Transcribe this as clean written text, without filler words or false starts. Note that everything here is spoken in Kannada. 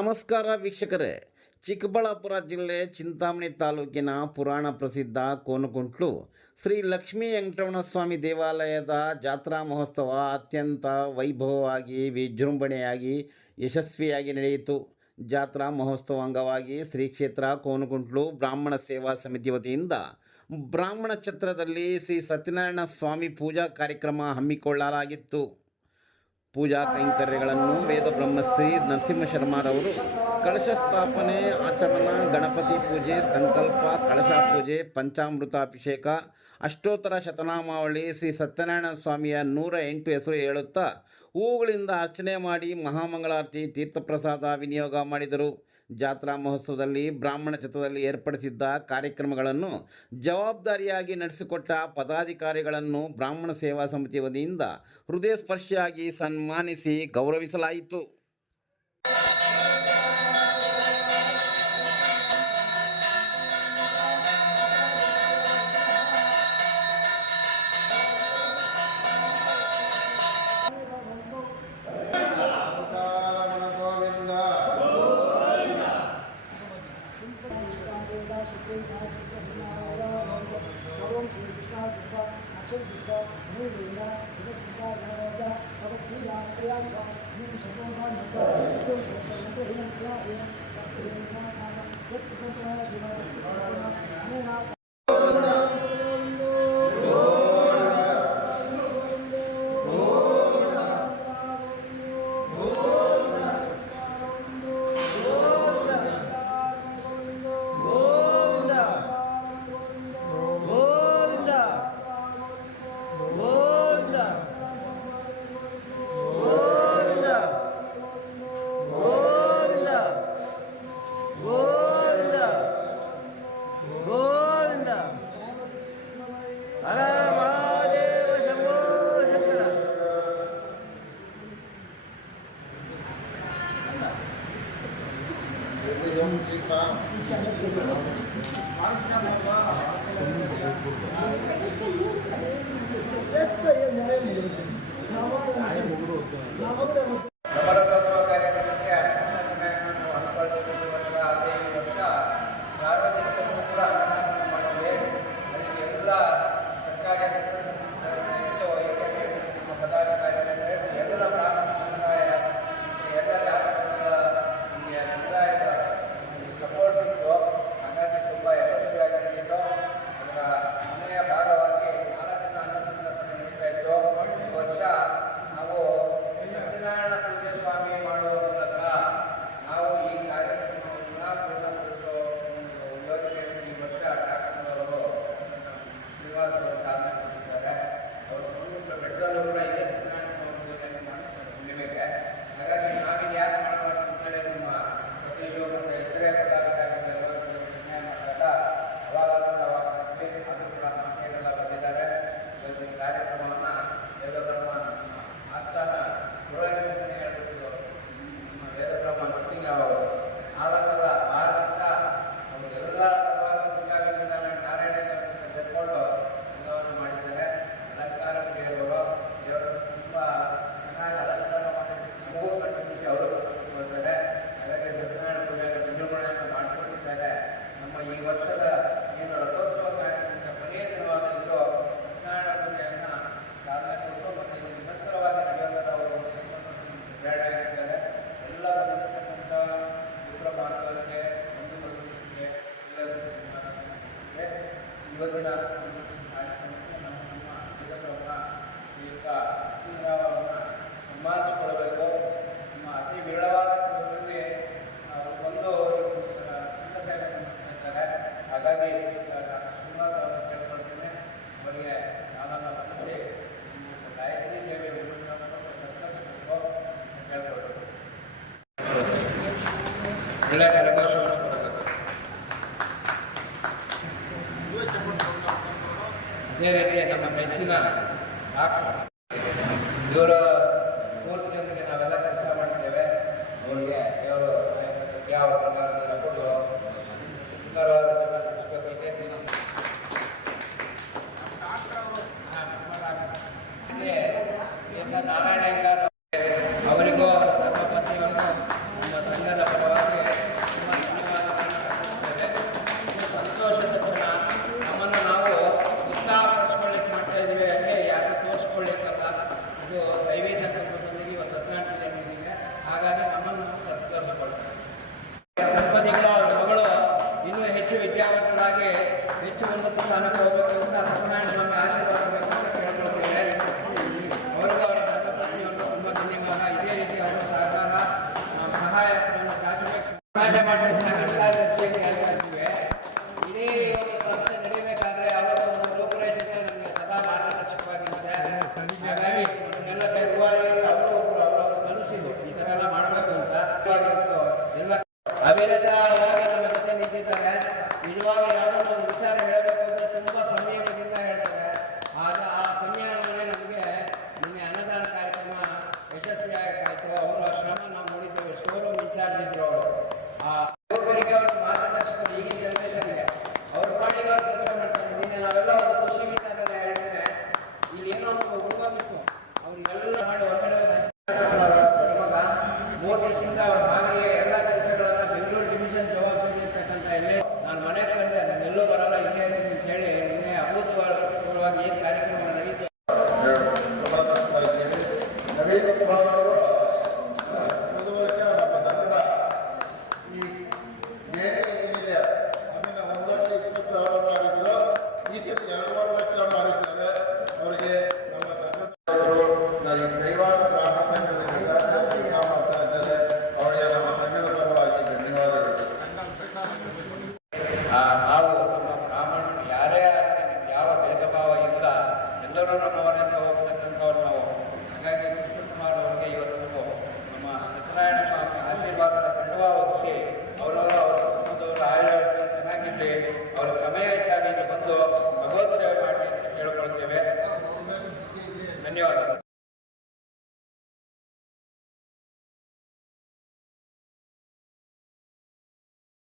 ನಮಸ್ಕಾರ ವೀಕ್ಷಕರೇ. ಚಿಕ್ಕಬಳ್ಳಾಪುರ ಜಿಲ್ಲೆ ಚಿಂತಾಮಣಿ ತಾಲೂಕಿನ ಪುರಾಣ ಪ್ರಸಿದ್ಧ ಕೋನಗುಂಟ್ಲು ಶ್ರೀ ಲಕ್ಷ್ಮೀ ವೆಂಕಟರಮಣಸ್ವಾಮಿ ದೇವಾಲಯದ ಜಾತ್ರಾ ಮಹೋತ್ಸವ ಅತ್ಯಂತ ವೈಭವವಾಗಿ ವಿಜೃಂಭಣೆಯಾಗಿ ಯಶಸ್ವಿಯಾಗಿ ನಡೆಯಿತು. ಜಾತ್ರಾ ಮಹೋತ್ಸವ ಅಂಗವಾಗಿ ಶ್ರೀ ಕ್ಷೇತ್ರ ಕೋನಗುಂಟ್ಲು ಬ್ರಾಹ್ಮಣ ಸೇವಾ ಸಮಿತಿ ವತಿಯಿಂದ ಬ್ರಾಹ್ಮಣ ಛತ್ರದಲ್ಲಿ ಶ್ರೀ ಸತ್ಯನಾರಾಯಣ ಸ್ವಾಮಿ ಪೂಜಾ ಕಾರ್ಯಕ್ರಮ ಹಮ್ಮಿಕೊಳ್ಳಲಾಗಿತ್ತು. ಪೂಜಾ ಕೈಂಕರ್ಯಗಳನ್ನು ವೇದ ಬ್ರಹ್ಮಶ್ರೀ ನರಸಿಂಹ ಶರ್ಮಾರವರು ಕಳಶ ಸ್ಥಾಪನೆ, ಆಚಮನ, ಗಣಪತಿ ಪೂಜೆ, ಸಂಕಲ್ಪ, ಕಳಶ ಪೂಜೆ, ಪಂಚಾಮೃತಾಭಿಷೇಕ, ಅಷ್ಟೋತ್ತರ ಶತನಾಮಾವಳಿ, ಶ್ರೀ ಸತ್ಯನಾರಾಯಣ ಸ್ವಾಮಿಯ 108 ಹೆಸರು ಹೇಳುತ್ತಾ ಹೂವುಗಳಿಂದ ಅರ್ಚನೆ ಮಾಡಿ ಮಹಾಮಂಗಳಾರತಿ ತೀರ್ಥಪ್ರಸಾದ ವಿನಿಯೋಗ ಮಾಡಿದರು. ಜಾತ್ರಾ ಮಹೋತ್ಸವದಲ್ಲಿ ಬ್ರಾಹ್ಮಣ ಛತ್ರದಲ್ಲಿ ಏರ್ಪಡಿಸಿದ್ದ ಕಾರ್ಯಕ್ರಮಗಳನ್ನು ಜವಾಬ್ದಾರಿಯಾಗಿ ನಡೆಸಿಕೊಟ್ಟ ಪದಾಧಿಕಾರಿಗಳನ್ನು ಬ್ರಾಹ್ಮಣ ಸೇವಾ ಸಮಿತಿ ವತಿಯಿಂದ ಹೃದಯ ಸ್ಪರ್ಶಿಯಾಗಿ ಸನ್ಮಾನಿಸಿ ಗೌರವಿಸಲಾಯಿತು. ಇದೇ ರೀತಿ ನಮ್ಮ ಮೆಚ್ಚಿನ ಇವರ ಸ್ಫೂರ್ತಿಯೊಂದಿಗೆ ನಾವೆಲ್ಲ ಕೆಲಸ ಮಾಡಿದ್ದೇವೆ. ಅವರಿಗೆ ಇವರು ಯಾವ ಪ್ರಕಾರದಿಂದ ಕೊಟ್ಟು ಸುಂದರವಾದ